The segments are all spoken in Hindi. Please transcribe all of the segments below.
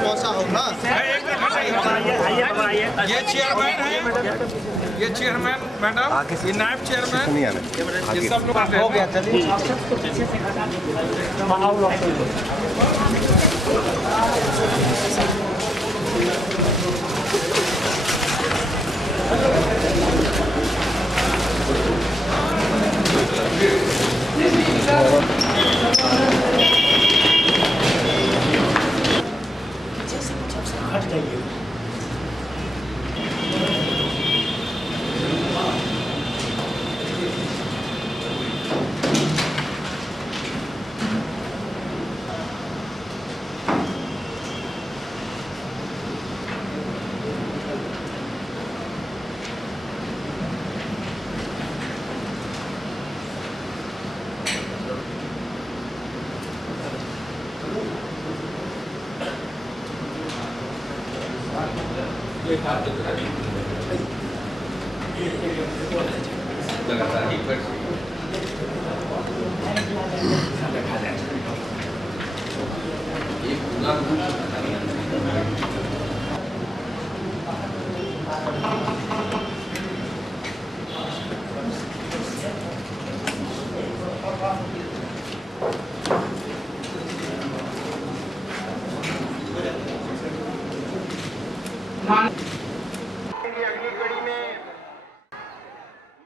पहुंचा हो ना। ये चेयरमैन है, ये चेयरमैन मैडम, ये नायब चेयरमैन, ये सब लोग हो गया। चलिए हट जाइए। लगातार ही पर ये पूरा अगली कड़ी में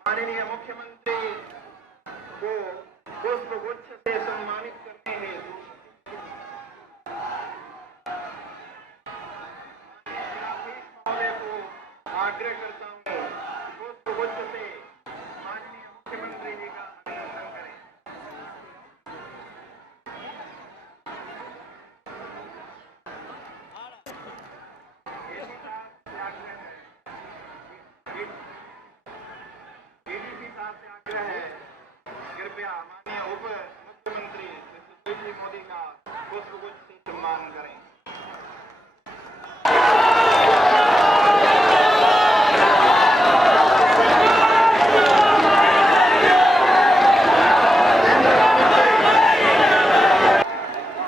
माननीय मुख्यमंत्री को पुष्प गुच्छ से सम्मानित करने हेतु महोदय को आग्रह करता हूँ पुष्प गुच्छ से माननीय मुख्यमंत्री जी का अभिनंदन करें। डीडीसी साहब से आग्रह है, कृपया माननीय उप मुख्यमंत्री सुशील मोदी का पुष्पगुच्छ से सम्मान करें।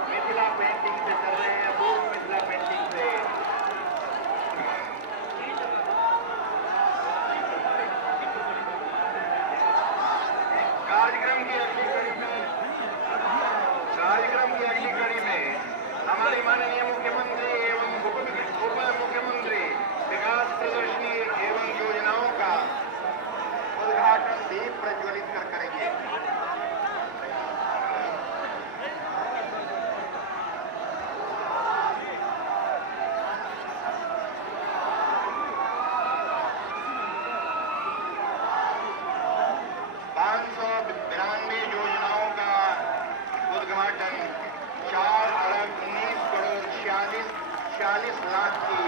मिथिला पेंटिंग से चल रहे हैं, वो मिथिला पेंटिंग से कार्यक्रम की अगली कड़ी में हमारे माननीय मुख्यमंत्री एवं उप मुख्यमंत्री विकास प्रदर्शनी एवं योजनाओं का उद्घाटन दीप प्रज्वलित कर करेंगे। योजनाओं का उद्घाटन 4,19,46 लाख की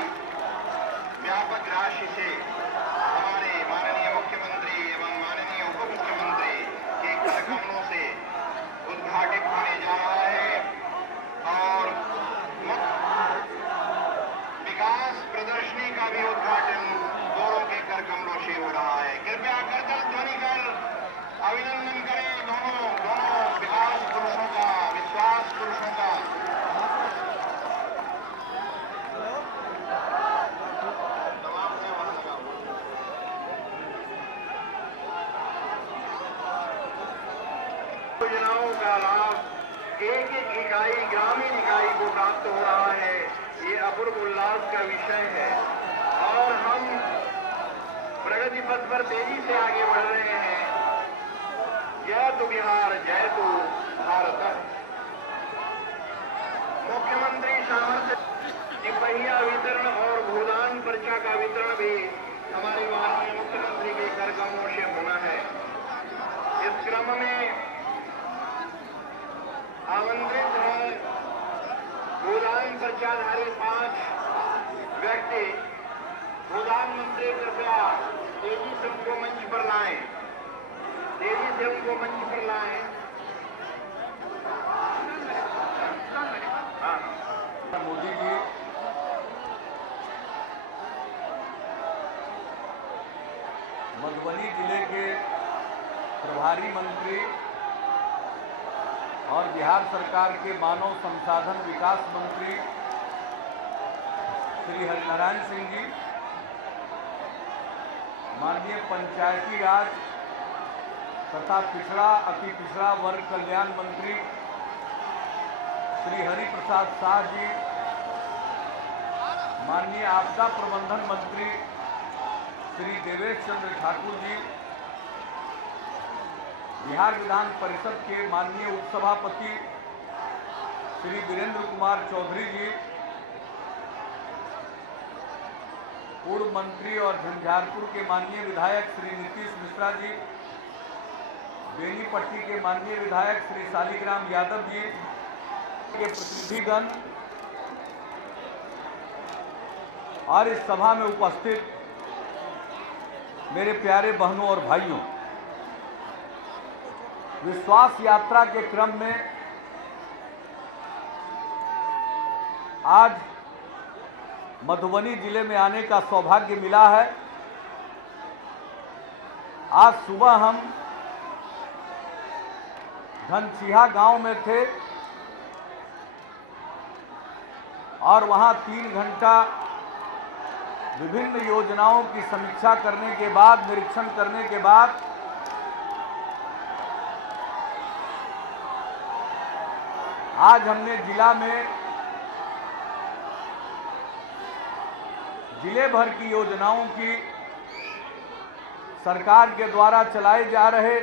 व्यापक राशि से हमारे माननीय मुख्यमंत्री एवं माननीय उप मुख्यमंत्री के कार्यक्रमों से उद्घाटित होने जा रहा है और विकास प्रदर्शनी का भी उद्घाटन दोनों के कर कमलों से हो रहा है। कृपया करतल ध्वनि कर अभिनंदन करें दोनों विकास पुरुषों का, विश्वास पुरुषों का। योजनाओं का लाभ एक इकाई ग्रामीण इकाई को प्राप्त हो रहा है, ये अपूर्व उल्लास का विषय है और हम प्रगति पथ पर तेजी से आगे बढ़ रहे हैं। जय तु बिहार, जय तु भारत। मुख्यमंत्री सामर्थ्य तिपहिया वितरण और भूदान पर्चा का वितरण भी हमारे माननीय मुख्यमंत्री के कार्यक्रमों से होना है। इस क्रम में आमंत्रित है भूदान पर्चाधारी 5 व्यक्ति। भूदान मंत्री कृपया तेजी से उनको मंच पर लाएं, तेजी से उनको मंच पर लाएं। मोदी जी मधुबनी जिले के प्रभारी मंत्री और बिहार सरकार के मानव संसाधन विकास मंत्री श्री हरिनारायण सिंह जी, माननीय पंचायती राज तथा पिछड़ा अति पिछड़ा वर्ग कल्याण मंत्री श्री हरि प्रसाद शाह जी, माननीय आपदा प्रबंधन मंत्री श्री देवेश चंद्र ठाकुर जी, बिहार विधान परिषद के माननीय उपसभापति श्री वीरेंद्र कुमार चौधरी जी, पूर्व मंत्री और झंझारपुर के माननीय विधायक श्री नीतीश मिश्रा जी, बेनीपट्टी के माननीय विधायक श्री शालिग्राम यादव जी के प्रतिनिधिगण और इस सभा में उपस्थित मेरे प्यारे बहनों और भाइयों, विश्वास यात्रा के क्रम में आज मधुबनी जिले में आने का सौभाग्य मिला है। आज सुबह हम धनसिहा गांव में थे और वहां 3 घंटा विभिन्न योजनाओं की समीक्षा करने के बाद, निरीक्षण करने के बाद आज हमने जिला में जिले भर की योजनाओं की सरकार के द्वारा चलाए जा रहे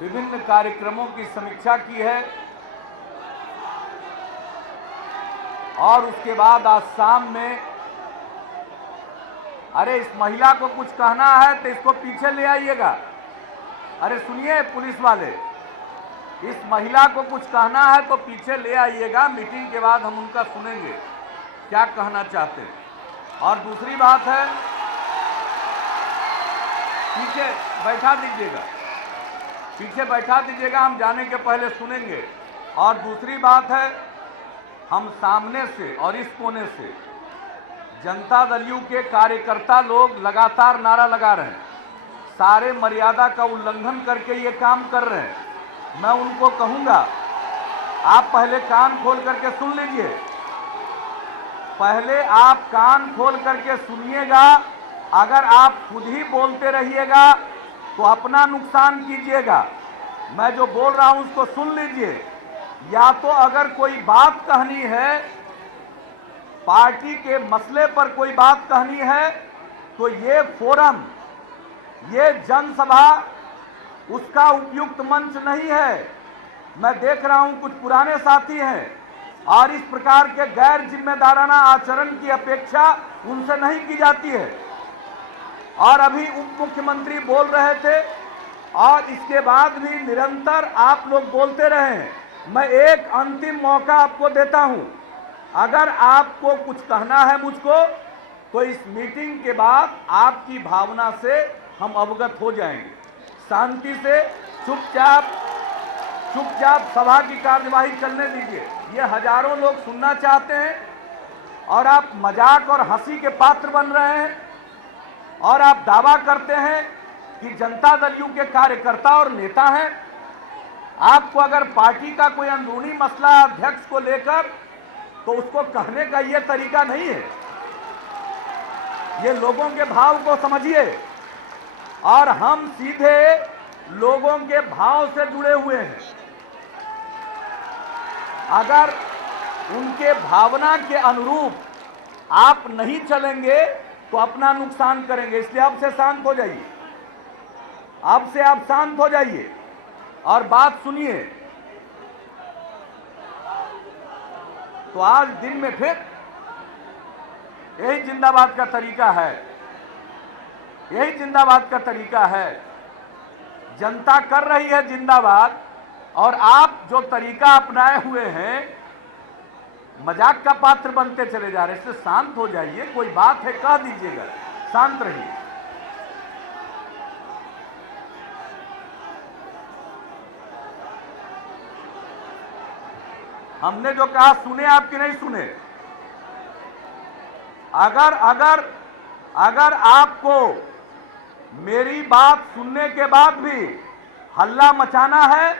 विभिन्न कार्यक्रमों की समीक्षा की है और उसके बाद आज शाम में, अरे इस महिला को कुछ कहना है तो इसको पीछे ले आइएगा। अरे सुनिए पुलिस वाले, इस महिला को कुछ कहना है तो पीछे ले आइएगा। मीटिंग के बाद हम उनका सुनेंगे क्या कहना चाहते हैं। और दूसरी बात है, पीछे बैठा दीजिएगा, पीछे बैठा दीजिएगा, हम जाने के पहले सुनेंगे। और दूसरी बात है, हम सामने से और इस कोने से जनता दल यू के कार्यकर्ता लोग लगातार नारा लगा रहे हैं, सारे मर्यादा का उल्लंघन करके ये काम कर रहे हैं। मैं उनको कहूंगा, आप पहले कान खोल करके सुन लीजिए, पहले आप कान खोल करके सुनिएगा। अगर आप खुद ही बोलते रहिएगा तो अपना नुकसान कीजिएगा। मैं जो बोल रहा हूं उसको सुन लीजिए। या तो अगर कोई बात कहनी है, पार्टी के मसले पर कोई बात कहनी है, तो ये फोरम, ये जनसभा उसका उपयुक्त मंच नहीं है। मैं देख रहा हूं कुछ पुराने साथी हैं और इस प्रकार के गैर जिम्मेदाराना आचरण की अपेक्षा उनसे नहीं की जाती है। और अभी उप मुख्यमंत्री बोल रहे थे और इसके बाद भी निरंतर आप लोग बोलते रहे हैं। मैं एक अंतिम मौका आपको देता हूं, अगर आपको कुछ कहना है मुझको, तो इस मीटिंग के बाद आपकी भावना से हम अवगत हो जाएंगे। शांति से चुपचाप सभा की कार्यवाही चलने दीजिए। ये हजारों लोग सुनना चाहते हैं और आप मजाक और हंसी के पात्र बन रहे हैं और आप दावा करते हैं कि जनता दल यू के कार्यकर्ता और नेता हैं। आपको अगर पार्टी का कोई अंदरूनी मसला अध्यक्ष को लेकर, तो उसको कहने का ये तरीका नहीं है। ये लोगों के भाव को समझिए और हम सीधे लोगों के भाव से जुड़े हुए हैं। अगर उनके भावना के अनुरूप आप नहीं चलेंगे तो अपना नुकसान करेंगे। इसलिए अब से शांत हो जाइए, अब से आप शांत हो जाइए और बात सुनिए। तो आज दिन में फिर यही जिंदाबाद का तरीका है, यही जिंदाबाद का तरीका है। जनता कर रही है जिंदाबाद और आप जो तरीका अपनाए हुए हैं मजाक का पात्र बनते चले जा रहे हैं। इसलिए शांत हो जाइए, कोई बात है कह दीजिएगा, शांत रहिए। हमने जो कहा सुने आपकी नहीं सुने। अगर आपको मेरी बात सुनने के बाद भी हल्ला मचाना है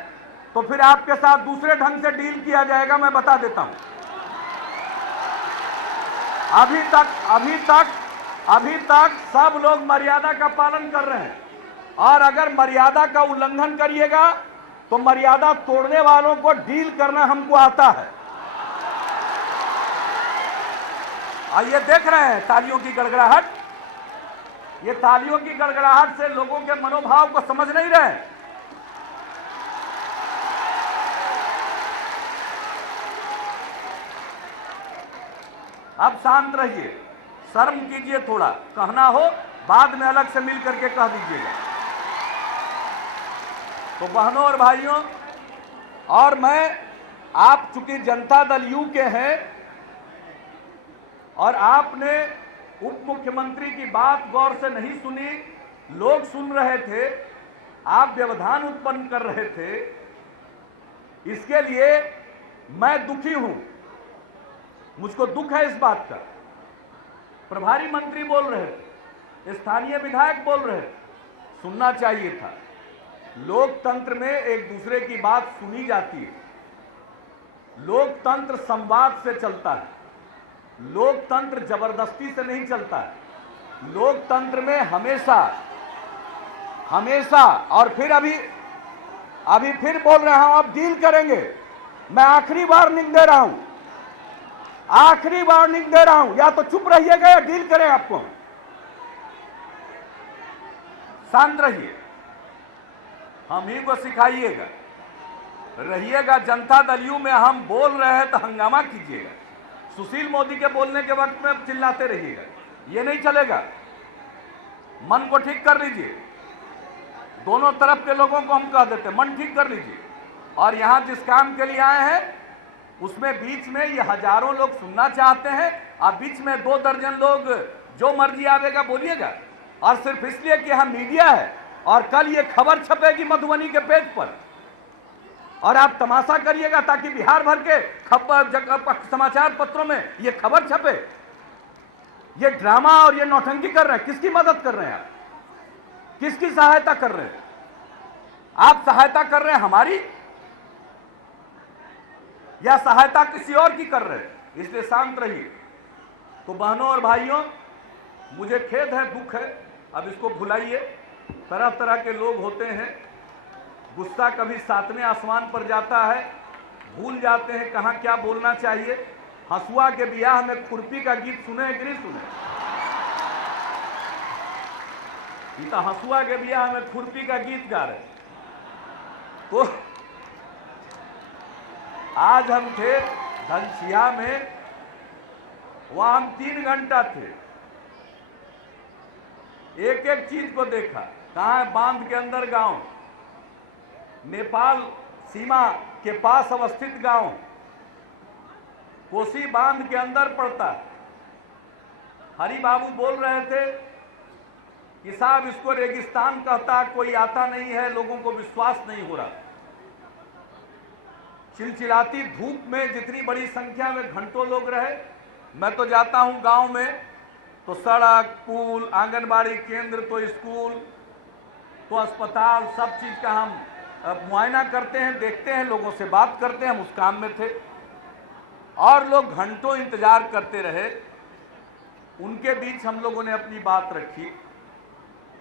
तो फिर आपके साथ दूसरे ढंग से डील किया जाएगा, मैं बता देता हूं। अभी तक सब लोग मर्यादा का पालन कर रहे हैं, और अगर मर्यादा का उल्लंघन करिएगा तो मर्यादा तोड़ने वालों को डील करना हमको आता है। ये देख रहे हैं तालियों की गड़गड़ाहट, ये तालियों की गड़गड़ाहट से लोगों के मनोभाव को समझ नहीं रहे। अब शांत रहिए, शर्म कीजिए, थोड़ा कहना हो बाद में अलग से मिल करके कह दीजिएगा। तो बहनों और भाइयों, और मैं, आप चूंकि जनता दल यू के हैं और आपने उप मुख्यमंत्री की बात गौर से नहीं सुनी, लोग सुन रहे थे, आप व्यवधान उत्पन्न कर रहे थे, इसके लिए मैं दुखी हूं, मुझको दुख है इस बात का। प्रभारी मंत्री बोल रहे थे, स्थानीय विधायक बोल रहे थे, सुनना चाहिए था। लोकतंत्र में एक दूसरे की बात सुनी जाती है, लोकतंत्र संवाद से चलता है, लोकतंत्र जबरदस्ती से नहीं चलता है। लोकतंत्र में हमेशा और फिर अभी फिर बोल रहा हूं, अब डील करेंगे। मैं आखिरी वार्निंग दे रहा हूं, या तो चुप रहिएगा या डील करें आपको। शांत रहिए, हम ही को सिखाइएगा, रहिएगा। जनता दल यू में हम बोल रहे हैं तो हंगामा कीजिएगा, सुशील मोदी के बोलने के वक्त में चिल्लाते रहिएगा, ये नहीं चलेगा। मन को ठीक कर लीजिए, दोनों तरफ के लोगों को हम कह देते, मन ठीक कर लीजिए। और यहां जिस काम के लिए आए हैं उसमें बीच में ये हजारों लोग सुनना चाहते हैं, और बीच में 2 दर्जन लोग जो मर्जी आवेगा बोलिएगा, और सिर्फ इसलिए कि यहां मीडिया है और कल ये खबर छपेगी मधुबनी के पेज पर, और आप तमाशा करिएगा ताकि बिहार भर के समाचार पत्रों में ये खबर छपे। ये ड्रामा और ये नौटंकी कर रहे हैं, किसकी मदद कर रहे हैं आप? किसकी सहायता कर रहे हैं आप? सहायता कर रहे हैं हमारी, या सहायता किसी और की कर रहे हैं? इसलिए शांत रहिए। तो बहनों और भाइयों, मुझे खेद है, दुख है, अब इसको भुलाइए। तरह तरह के लोग होते हैं, गुस्सा कभी 7वें आसमान पर जाता है, भूल जाते हैं कहां क्या बोलना चाहिए। हंसुआ के ब्याह में खुरपी का गीत सुने कि नहीं सुने? तो हंसुआ के ब्याह में खुरपी का गीत गा रहे। तो आज हम थे धनसिया में, वहां हम 3 घंटा थे, एक एक चीज को देखा। कहां है? बांध के अंदर गांव, नेपाल सीमा के पास अवस्थित गांव, कोसी बांध के अंदर पड़ता। हरि बाबू बोल रहे थे कि साहब इसको रेगिस्तान कहता, कोई आता नहीं है, लोगों को विश्वास नहीं हो रहा। चिलचिलाती धूप में जितनी बड़ी संख्या में घंटों लोग रहे। मैं तो जाता हूं गांव में तो सड़क, पुल, आंगनबाड़ी केंद्र, तो स्कूल, तो अस्पताल, सब चीज का हम मुआयना करते हैं, देखते हैं, लोगों से बात करते हैं। हम उस काम में थे और लोग घंटों इंतजार करते रहे। उनके बीच हम लोगों ने अपनी बात रखी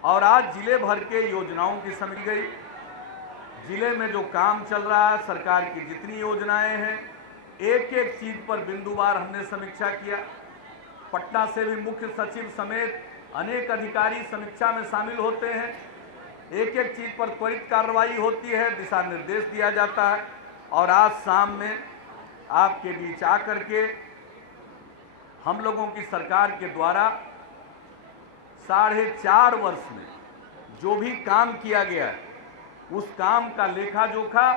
और आज जिले भर के योजनाओं की समीक्षा गई। जिले में जो काम चल रहा है, सरकार की जितनी योजनाएं हैं, एक एक चीज पर बिंदुवार हमने समीक्षा किया। पटना से भी मुख्य सचिव समेत अनेक अधिकारी समीक्षा में शामिल होते हैं। एक एक चीज पर त्वरित कार्रवाई होती है, दिशा निर्देश दिया जाता है। और आज शाम में आपके बीच आकर के हम लोगों की सरकार के द्वारा 4.5 वर्ष में जो भी काम किया गया है, उस काम का लेखा जोखा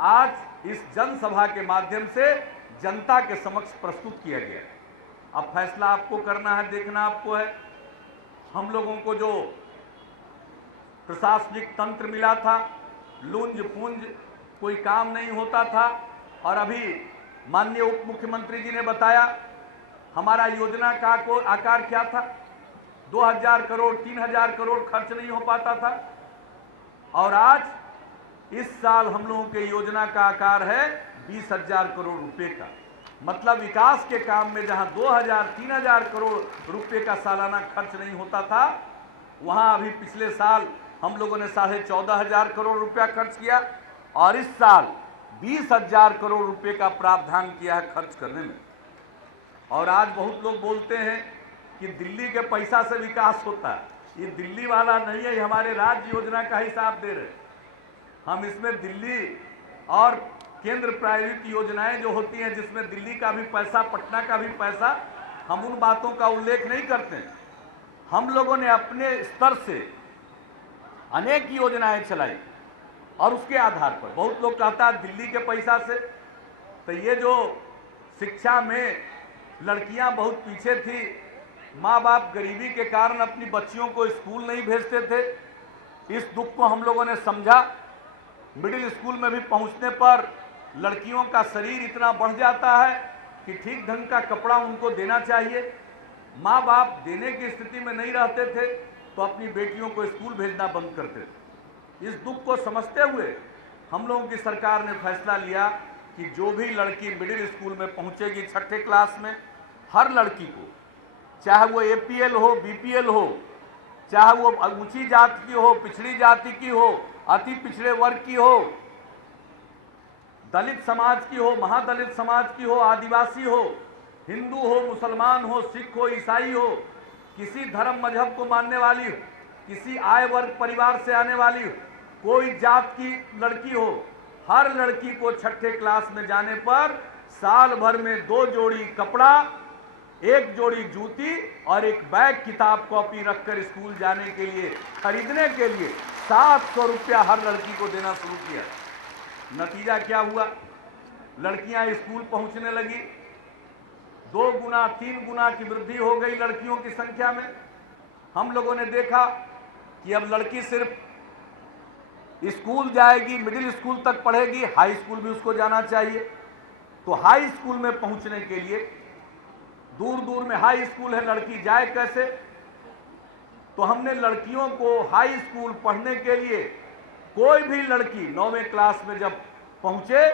आज इस जनसभा के माध्यम से जनता के समक्ष प्रस्तुत किया गया है। अब फैसला आपको करना है, देखना आपको है। हम लोगों को जो प्रशासनिक तंत्र मिला था, लुंज पुंज, कोई काम नहीं होता था, और अभी माननीय उप मुख्यमंत्री जी ने बताया हमारा योजना का आकार क्या था। 2000 करोड़, 3000 करोड़ खर्च नहीं हो पाता था, और आज इस साल हम लोगों के योजना का आकार है 20,000 करोड़ रुपए का। मतलब विकास के काम में जहां 2,000-3,000 करोड़ रुपए का सालाना खर्च नहीं होता था, वहां अभी पिछले साल हम लोगों ने 14,500 करोड़ रुपया खर्च किया और इस साल 20,000 करोड़ रुपए का प्रावधान किया है खर्च करने में। और आज बहुत लोग बोलते हैं कि दिल्ली के पैसा से विकास होता है। ये दिल्ली वाला नहीं है, ये हमारे राज्य योजना का हिसाब दे रहे हैं हम। इसमें दिल्ली और केंद्र प्रायोजित योजनाएं जो होती हैं, जिसमें दिल्ली का भी पैसा, पटना का भी पैसा, हम उन बातों का उल्लेख नहीं करते। हम लोगों ने अपने स्तर से अनेक योजनाएं चलाई और उसके आधार पर बहुत लोग कहता है दिल्ली के पैसा से। तो ये जो शिक्षा में लड़कियां बहुत पीछे थी, माँ बाप गरीबी के कारण अपनी बच्चियों को स्कूल नहीं भेजते थे, इस दुख को हम लोगों ने समझा। मिडिल स्कूल में भी पहुंचने पर लड़कियों का शरीर इतना बढ़ जाता है कि ठीक ढंग का कपड़ा उनको देना चाहिए। माँ बाप देने की स्थिति में नहीं रहते थे तो अपनी बेटियों को स्कूल भेजना बंद करते थे। इस दुख को समझते हुए हम लोगों की सरकार ने फैसला लिया कि जो भी लड़की मिडिल स्कूल में पहुंचेगी 6ठे क्लास में, हर लड़की को, चाहे वो APL हो, BPL हो, चाहे वो ऊंची जाति की हो, पिछड़ी जाति की हो, अति पिछड़े वर्ग की हो, दलित समाज की हो, महादलित समाज की हो, आदिवासी हो, हिंदू हो, मुसलमान हो, सिख हो, ईसाई हो, किसी धर्म मजहब को मानने वाली हो, किसी आय वर्ग परिवार से आने वाली हो, कोई जात की लड़की हो, हर लड़की को 6ठे क्लास में जाने पर साल भर में 2 जोड़ी कपड़ा, 1 जोड़ी जूती और एक बैग किताब कॉपी रखकर स्कूल जाने के लिए, खरीदने के लिए 700 रुपया हर लड़की को देना शुरू किया। नतीजा क्या हुआ? लड़कियां स्कूल पहुंचने लगी, 2 गुना 3 गुना की वृद्धि हो गई लड़कियों की संख्या में। हम लोगों ने देखा कि अब लड़की सिर्फ स्कूल जाएगी, मिडिल स्कूल तक पढ़ेगी, हाई स्कूल भी उसको जाना चाहिए। तो हाई स्कूल में पहुंचने के लिए दूर दूर में हाई स्कूल है, लड़की जाए कैसे? तो हमने लड़कियों को हाई स्कूल पढ़ने के लिए, कोई भी लड़की 9वें क्लास में जब पहुंचे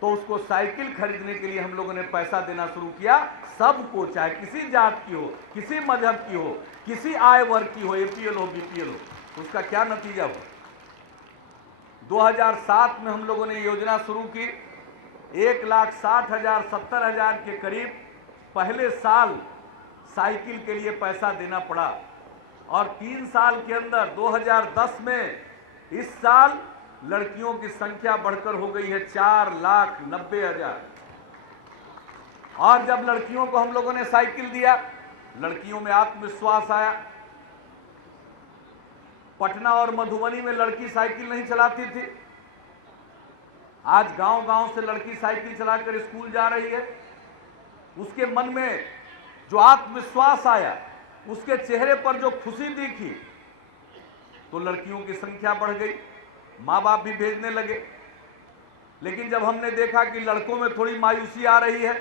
तो उसको साइकिल खरीदने के लिए हम लोगों ने पैसा देना शुरू किया। सबको, चाहे किसी जात की हो, किसी मजहब की हो, किसी आय वर्ग की हो, APL हो, BPL हो। उसका क्या नतीजा हुआ? 2007 में हम लोगों ने योजना शुरू की, 1,60,000 70,000 के करीब पहले साल साइकिल के लिए पैसा देना पड़ा और 3 साल के अंदर 2010 में इस साल लड़कियों की संख्या बढ़कर हो गई है 4,90,000। और जब लड़कियों को हम लोगों ने साइकिल दिया, लड़कियों में आत्मविश्वास आया। पटना और मधुबनी में लड़की साइकिल नहीं चलाती थी, आज गांव-गांव से लड़की साइकिल चलाकर स्कूल जा रही है। उसके मन में जो आत्मविश्वास आया, उसके चेहरे पर जो खुशी दिखी, तो लड़कियों की संख्या बढ़ गई, माँ बाप भी भेजने लगे। लेकिन जब हमने देखा कि लड़कों में थोड़ी मायूसी आ रही है,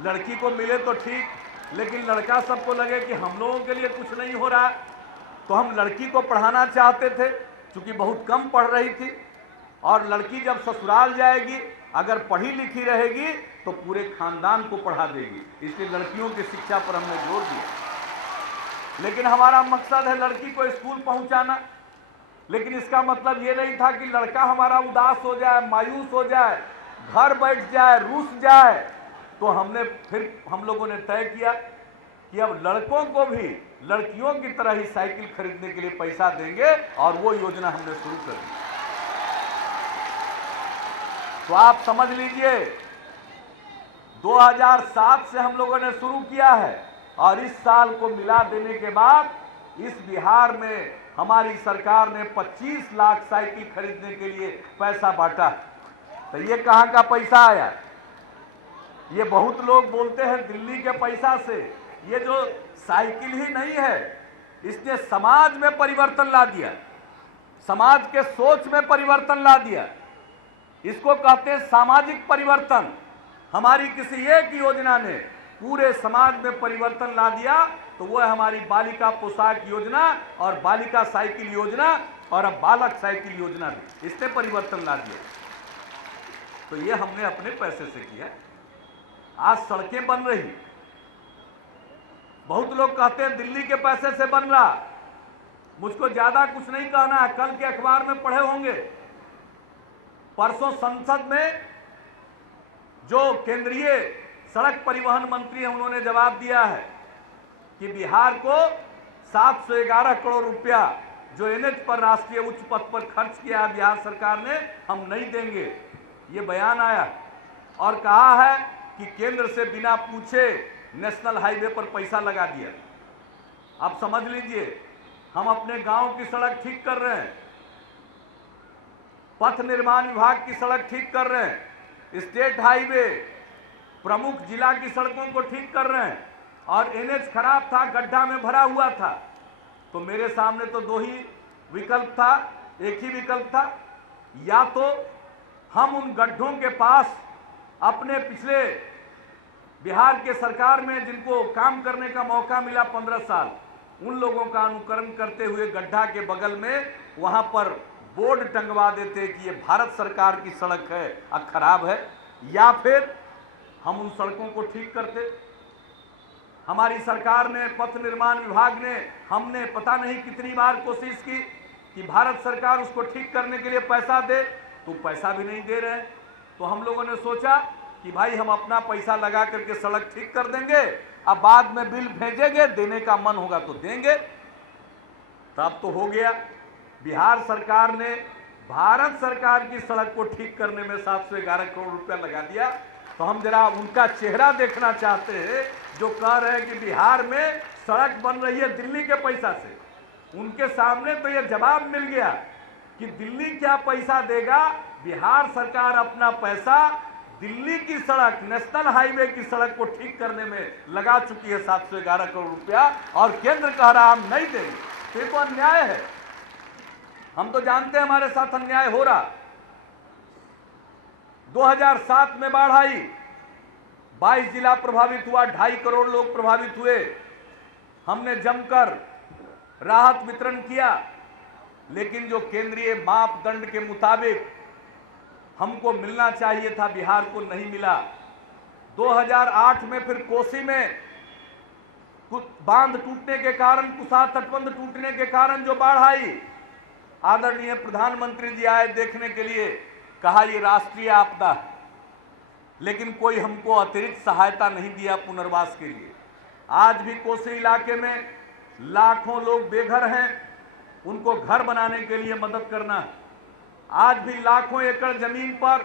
लड़की को मिले तो ठीक, लेकिन लड़का सबको लगे कि हम लोगों के लिए कुछ नहीं हो रहा, तो हम लड़की को पढ़ाना चाहते थे, क्योंकि बहुत कम पढ़ रही थी। और लड़की जब ससुराल जाएगी, अगर पढ़ी लिखी रहेगी तो पूरे खानदान को पढ़ा देगी, इसलिए लड़कियों की शिक्षा पर हमने जोर दिया। लेकिन हमारा मकसद है लड़की को स्कूल पहुंचाना, लेकिन इसका मतलब ये नहीं था कि लड़का हमारा उदास हो जाए, मायूस हो जाए, घर बैठ जाए, रूठ जाए। तो हम लोगों ने तय किया कि अब लड़कों को भी लड़कियों की तरह ही साइकिल खरीदने के लिए पैसा देंगे, और वो योजना हमने शुरू कर दी। तो आप समझ लीजिए, 2007 से हम लोगों ने शुरू किया है और इस साल को मिला देने के बाद इस बिहार में हमारी सरकार ने 25 लाख साइकिल खरीदने के लिए पैसा बांटा। तो ये कहां का पैसा आया? ये बहुत लोग बोलते हैं दिल्ली के पैसा से। ये जो साइकिल ही नहीं है, इसने समाज में परिवर्तन ला दिया, समाज के सोच में परिवर्तन ला दिया। इसको कहते हैं सामाजिक परिवर्तन। हमारी किसी एक योजना ने पूरे समाज में परिवर्तन ला दिया, तो वो है हमारी बालिका पोशाक योजना और बालिका साइकिल योजना। और अब बालक साइकिल योजना भी, इसने परिवर्तन ला दिया। तो ये हमने अपने पैसे से किया। आज सड़कें बन रही, बहुत लोग कहते हैं दिल्ली के पैसे से बन रहा। मुझको ज्यादा कुछ नहीं कहना है, कल के अखबार में पढ़े होंगे, परसों संसद में जो केंद्रीय सड़क परिवहन मंत्री हैं उन्होंने जवाब दिया है कि बिहार को 711 करोड़ रुपया जो एनएच पर राष्ट्रीय उच्च पथ पर खर्च किया है बिहार सरकार ने, हम नहीं देंगे। ये बयान आया और कहा है कि केंद्र से बिना पूछे नेशनल हाईवे पर पैसा लगा दिया। आप समझ लीजिए, हम अपने गांव की सड़क ठीक कर रहे हैं, पथ निर्माण विभाग की सड़क ठीक कर रहे हैं, स्टेट हाईवे प्रमुख जिला की सड़कों को ठीक कर रहे हैं, और एनएच खराब था, गड्ढा में भरा हुआ था। तो मेरे सामने तो दो ही विकल्प था, एक ही विकल्प था, या तो हम उन गड्ढों के पास अपने पिछले बिहार के सरकार में जिनको काम करने का मौका मिला 15 साल, उन लोगों का अनुकरण करते हुए गड्ढा के बगल में वहां पर बोर्ड टंगवा देते कि ये भारत सरकार की सड़क है और खराब है, या फिर हम उन सड़कों को ठीक करते। हमारी सरकार ने, पथ निर्माण विभाग ने, हमने पता नहीं कितनी बार कोशिश की कि भारत सरकार उसको ठीक करने के लिए पैसा दे, तो पैसा भी नहीं दे रहे। तो हम लोगों ने सोचा कि भाई हम अपना पैसा लगा करके सड़क ठीक कर देंगे, अब बाद में बिल भेजेंगे, देने का मन होगा तो देंगे। तब तो हो गया, बिहार सरकार ने भारत सरकार की सड़क को ठीक करने में 711 करोड़ रुपया लगा दिया। तो हम जरा उनका चेहरा देखना चाहते हैं जो कह रहे हैं कि बिहार में सड़क बन रही है दिल्ली के पैसा से। उनके सामने तो ये जवाब मिल गया कि दिल्ली क्या पैसा देगा, बिहार सरकार अपना पैसा दिल्ली की सड़क, नेशनल हाईवे की सड़क को ठीक करने में लगा चुकी है 711 करोड़ रुपया, और केंद्र कह रहा हम नहीं देंगे। तो ये तो अन्याय है। हम तो जानते हैं हमारे साथ अन्याय हो रहा। 2007 में बाढ़ आई, 22 जिला प्रभावित हुआ, 2.5 करोड़ लोग प्रभावित हुए। हमने जमकर राहत वितरण किया, लेकिन जो केंद्रीय मापदंड के मुताबिक हमको मिलना चाहिए था बिहार को नहीं मिला। 2008 में फिर कोसी में बांध टूटने के कारण, कुशा तटबंध टूटने के कारण जो बाढ़ आई, आदरणीय प्रधानमंत्री जी आए देखने के लिए, कहा ये राष्ट्रीय आपदा है, लेकिन कोई हमको अतिरिक्त सहायता नहीं दिया पुनर्वास के लिए। आज भी कोसी इलाके में लाखों लोग बेघर हैं, उनको घर बनाने के लिए मदद करना है। आज भी लाखों एकड़ जमीन पर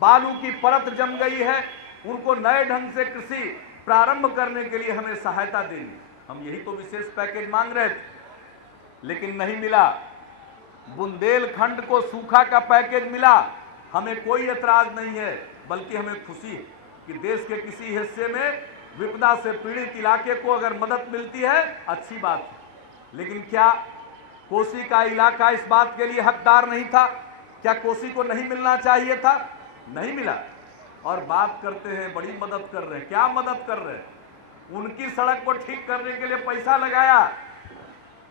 बालू की परत जम गई है, उनको नए ढंग से कृषि प्रारंभ करने के लिए हमें सहायता देनी। हम यही तो विशेष पैकेज मांग रहे थे, लेकिन नहीं मिला। बुंदेलखंड को सूखा का पैकेज मिला, हमें कोई एतराज नहीं है, बल्कि हमें खुशी है कि देश के किसी हिस्से में विपदा से पीड़ित इलाके को अगर मदद मिलती है, अच्छी बात है। लेकिन क्या कोसी का इलाका इस बात के लिए हकदार नहीं था? क्या कोसी को नहीं मिलना चाहिए था? नहीं मिला। और बात करते हैं बड़ी मदद कर रहे हैं। क्या मदद कर रहे हैं? उनकी सड़क को ठीक करने के लिए पैसा लगाया,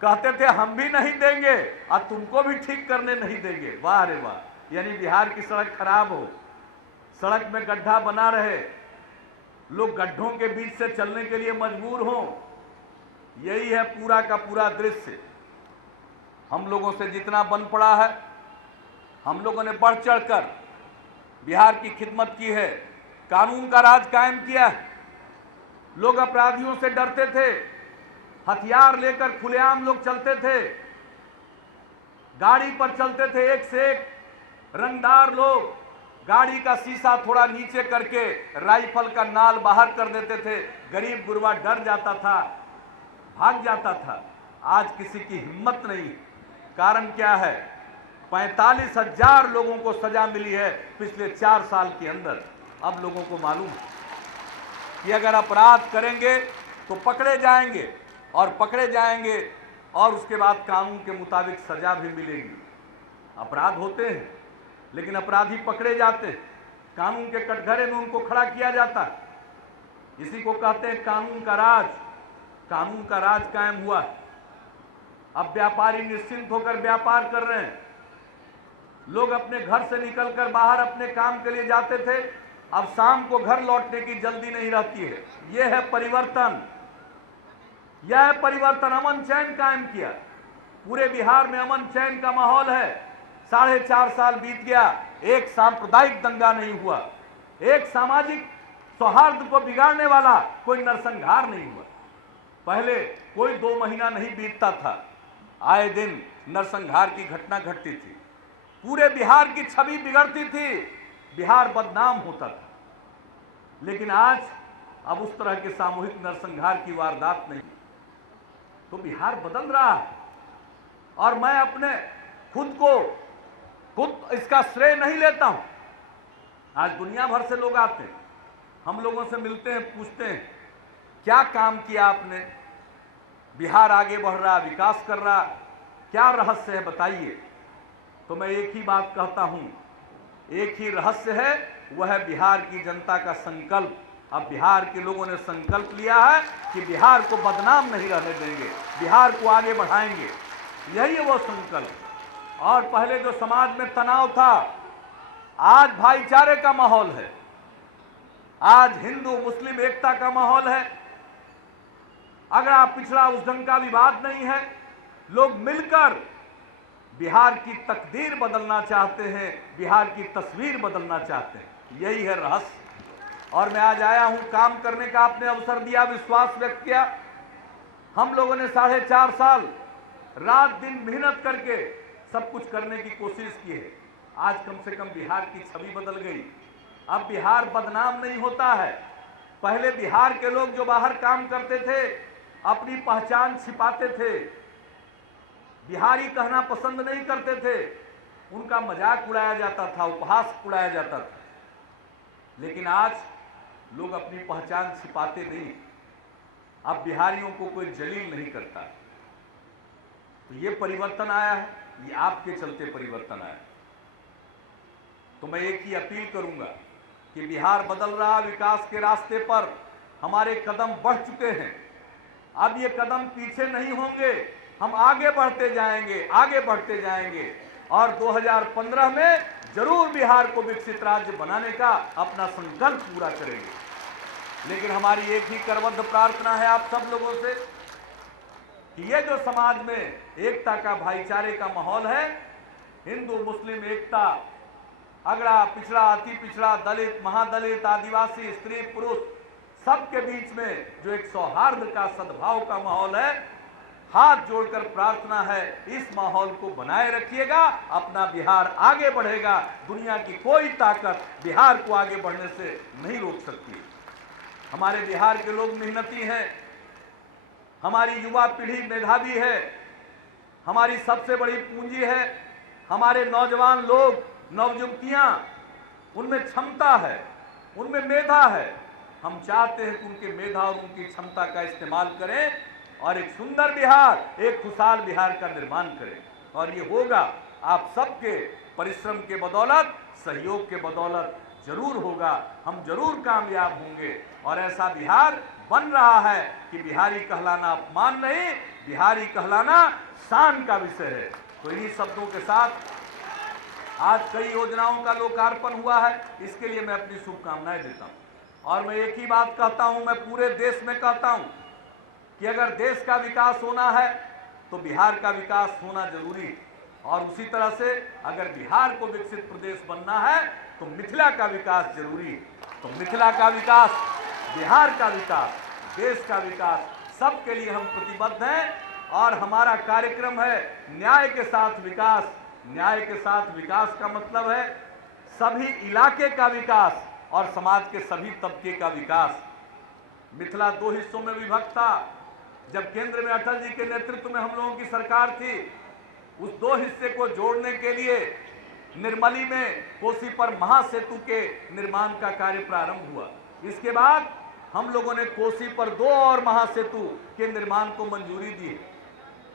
कहते थे हम भी नहीं देंगे और तुमको भी ठीक करने नहीं देंगे। वाह रे वाह! यानी बिहार की सड़क खराब हो, सड़क में गड्ढा बना रहे, लोग गड्ढों के बीच से चलने के लिए मजबूर हों, यही है पूरा का पूरा दृश्य। हम लोगों से जितना बन पड़ा है, हम लोगों ने बढ़ चढ़कर बिहार की खिदमत की है, कानून का राज कायम किया है। लोग अपराधियों से डरते थे, हथियार लेकर खुलेआम लोग चलते थे, गाड़ी पर चलते थे एक से एक रंगदार लोग, गाड़ी का शीशा थोड़ा नीचे करके राइफल का नाल बाहर कर देते थे, गरीब गुरबा डर जाता था, भाग जाता था। आज किसी की हिम्मत नहीं। कारण क्या है? 45,000 लोगों को सजा मिली है पिछले 4 साल के अंदर। अब लोगों को मालूम है कि अगर अपराध करेंगे तो पकड़े जाएंगे, और पकड़े जाएंगे और उसके बाद कानून के मुताबिक सजा भी मिलेगी। अपराध होते हैं, लेकिन अपराधी पकड़े जाते हैं, कानून के कटघरे में उनको खड़ा किया जाता है। इसी को कहते हैं कानून का राज। कानून का राज कायम हुआ है। अब व्यापारी निश्चिंत होकर व्यापार कर रहे हैं। लोग अपने घर से निकलकर बाहर अपने काम के लिए जाते थे, अब शाम को घर लौटने की जल्दी नहीं रहती है। यह है परिवर्तन, यह है परिवर्तन। अमन चैन कायम किया, पूरे बिहार में अमन चैन का माहौल है। 4.5 साल बीत गया, एक सांप्रदायिक दंगा नहीं हुआ, एक सामाजिक सौहार्द को बिगाड़ने वाला कोई नरसंहार नहीं हुआ। पहले कोई 2 महीना नहीं बीतता था, आए दिन नरसंहार की घटना घटती थी, पूरे बिहार की छवि बिगड़ती थी, बिहार बदनाम होता था। लेकिन आज अब उस तरह के सामूहिक नरसंहार की वारदात नहीं, तो बिहार बदल रहा है। और मैं अपने खुद इसका श्रेय नहीं लेता हूं। आज दुनिया भर से लोग आते हैं, हम लोगों से मिलते हैं, पूछते हैं क्या काम किया आपने, बिहार आगे बढ़ रहा, विकास कर रहा, क्या रहस्य है बताइए। तो मैं एक ही बात कहता हूं, एक ही रहस्य है, वह है बिहार की जनता का संकल्प। अब बिहार के लोगों ने संकल्प लिया है कि बिहार को बदनाम नहीं रहने देंगे, बिहार को आगे बढ़ाएंगे, यही है वो संकल्प। और पहले जो समाज में तनाव था, आज भाईचारे का माहौल है, आज हिंदू मुस्लिम एकता का माहौल है। अगर आप पिछड़ा उस ढंग का विवाद नहीं है, लोग मिलकर बिहार की तकदीर बदलना चाहते हैं, बिहार की तस्वीर बदलना चाहते हैं, यही है रहस्य। और मैं आज आया हूं, काम करने का आपने अवसर दिया, विश्वास व्यक्त किया। हम लोगों ने 4.5 साल रात दिन मेहनत करके सब कुछ करने की कोशिश की है। आज कम से कम बिहार की छवि बदल गई, अब बिहार बदनाम नहीं होता है। पहले बिहार के लोग जो बाहर काम करते थे अपनी पहचान छिपाते थे, बिहारी कहना पसंद नहीं करते थे, उनका मजाक उड़ाया जाता था, उपहास उड़ाया जाता था। लेकिन आज लोग अपनी पहचान छिपाते नहीं, अब बिहारियों को कोई जलील नहीं करता। तो ये परिवर्तन आया है, ये आपके चलते परिवर्तन आया। तो मैं एक ही अपील करूंगा कि बिहार बदल रहा, विकास के रास्ते पर हमारे कदम बढ़ चुके हैं, अब ये कदम पीछे नहीं होंगे, हम आगे बढ़ते जाएंगे, आगे बढ़ते जाएंगे। और 2015 में जरूर बिहार को विकसित राज्य बनाने का अपना संकल्प पूरा करेंगे। लेकिन हमारी एक ही करबद्ध प्रार्थना है आप सब लोगों से कि ये जो समाज में एकता का, भाईचारे का माहौल है, हिंदू मुस्लिम एकता, अगड़ा पिछड़ा अति पिछड़ा, दलित महादलित, आदिवासी, स्त्री पुरुष, सबके बीच में जो एक सौहार्द का, सद्भाव का माहौल है, हाथ जोड़कर प्रार्थना है इस माहौल को बनाए रखिएगा, अपना बिहार आगे बढ़ेगा। दुनिया की कोई ताकत बिहार को आगे बढ़ने से नहीं रोक सकती। हमारे बिहार के लोग मेहनती हैं, हमारी युवा पीढ़ी मेधावी है, हमारी सबसे बड़ी पूंजी है हमारे नौजवान लोग, नवयुवतियां, उनमें क्षमता है, उनमें मेधा है। हम चाहते हैं कि उनके मेधा और उनकी क्षमता का इस्तेमाल करें और एक सुंदर बिहार, एक खुशहाल बिहार का निर्माण करें। और ये होगा आप सबके परिश्रम के बदौलत, सहयोग के बदौलत जरूर होगा, हम जरूर कामयाब होंगे। और ऐसा बिहार बन रहा है कि बिहारी कहलाना अपमान नहीं, बिहारी कहलाना शान का विषय है। तो इन्हीं शब्दों के साथ आज कई योजनाओं का लोकार्पण हुआ है, इसके लिए मैं अपनी शुभकामनाएं देता हूं। और मैं एक ही बात कहता हूं, मैं पूरे देश में कहता हूं कि अगर देश का विकास होना है तो बिहार का विकास होना जरूरी है। और उसी तरह से अगर बिहार को विकसित प्रदेश बनना है तो मिथिला का विकास जरूरी है। तो मिथिला का विकास, बिहार का विकास, देश का विकास, सबके लिए हम प्रतिबद्ध हैं। और हमारा कार्यक्रम है न्याय के साथ विकास। न्याय के साथ विकास का मतलब है सभी इलाके का विकास और समाज के सभी तबके का विकास। मिथिला 2 हिस्सों में विभक्त था। जब केंद्र में अटल जी के नेतृत्व में हम लोगों की सरकार थी, उस 2 हिस्से को जोड़ने के लिए निर्मली में कोसी पर महासेतु के निर्माण का कार्य प्रारंभ हुआ। इसके बाद हम लोगों ने कोसी पर 2 और महासेतु के निर्माण को मंजूरी दी।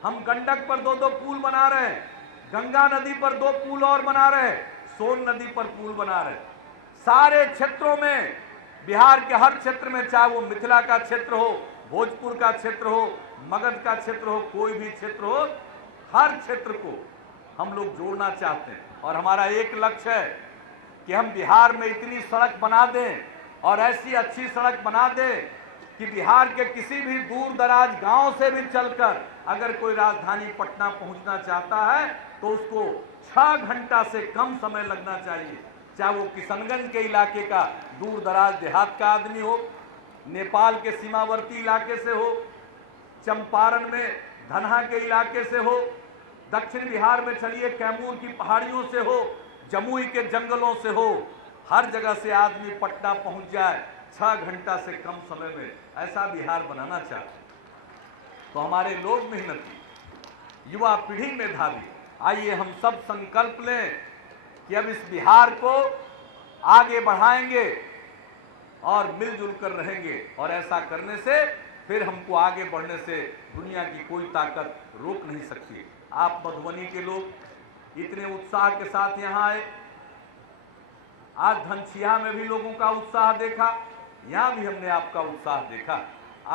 हम गंडक पर 2-2 पुल बना रहे हैं, गंगा नदी पर 2 पुल और बना रहे हैं, सोन नदी पर पुल बना रहे हैं। सारे क्षेत्रों में, बिहार के हर क्षेत्र में, चाहे वो मिथिला का क्षेत्र हो, भोजपुर का क्षेत्र हो, मगध का क्षेत्र हो, कोई भी क्षेत्र हो, हर क्षेत्र को हम लोग जोड़ना चाहते हैं। और हमारा एक लक्ष्य है कि हम बिहार में इतनी सड़क बना दें और ऐसी अच्छी सड़क बना दें कि बिहार के किसी भी दूर दराज गांव से भी चलकर अगर कोई राजधानी पटना पहुंचना चाहता है तो उसको 6 घंटा से कम समय लगना चाहिए, चाहे वो किशनगंज के इलाके का दूर दराज देहात का आदमी हो, नेपाल के सीमावर्ती इलाके से हो, चंपारण में धनहा के इलाके से हो, दक्षिण बिहार में चलिए कैमूर की पहाड़ियों से हो, जमुई के जंगलों से हो, हर जगह से आदमी पटना पहुंच जाए 6 घंटा से कम समय में, ऐसा बिहार बनाना चाहते हैं। तो हमारे लोग मेहनती, युवा पीढ़ी मेधावी, आइए हम सब संकल्प लें कि अब इस बिहार को आगे बढ़ाएंगे और मिलजुल कर रहेंगे। और ऐसा करने से फिर हमको आगे बढ़ने से दुनिया की कोई ताकत रोक नहीं सकती। आप मधुबनी के लोग इतने उत्साह के साथ यहाँ आए, आज धनसिया में भी लोगों का उत्साह देखा, यहाँ भी हमने आपका उत्साह देखा।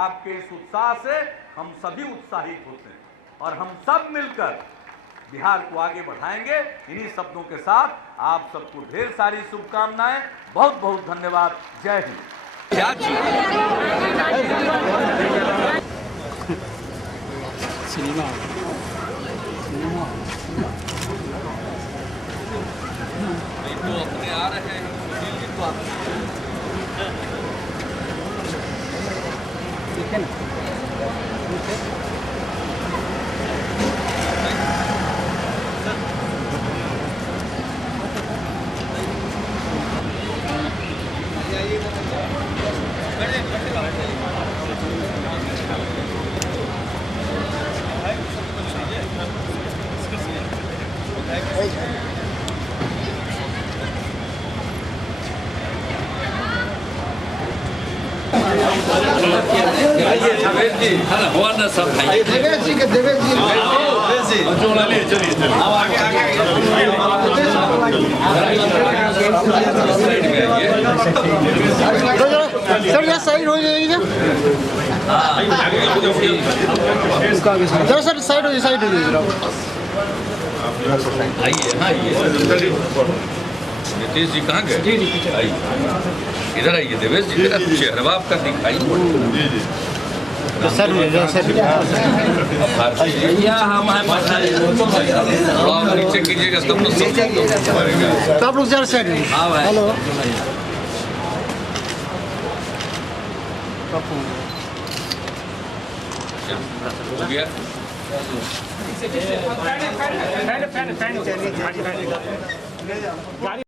आपके इस उत्साह से हम सभी उत्साहित होते हैं और हम सब मिलकर बिहार को आगे बढ़ाएंगे। इन्हीं शब्दों के साथ आप सबको ढेर सारी शुभकामनाएं, बहुत बहुत धन्यवाद। जय हिंद। क्या सिनेमा तो अपने आ रहे हैं तो ठीक है ना। देवेश जी के देवेश जी सर यहाँ साइड हो जाएगी जरा सर साइड हो जाइए साइड हो जाइए। आइए। हाँ आइए, नीतीश जी कहाँ गए? आइए इधर आइए। देवेश जी चेहरा आपका दिखाइए। सर नीचे कीजिएगा तो आप लोग जरा साइड हेलो हो गया। फैन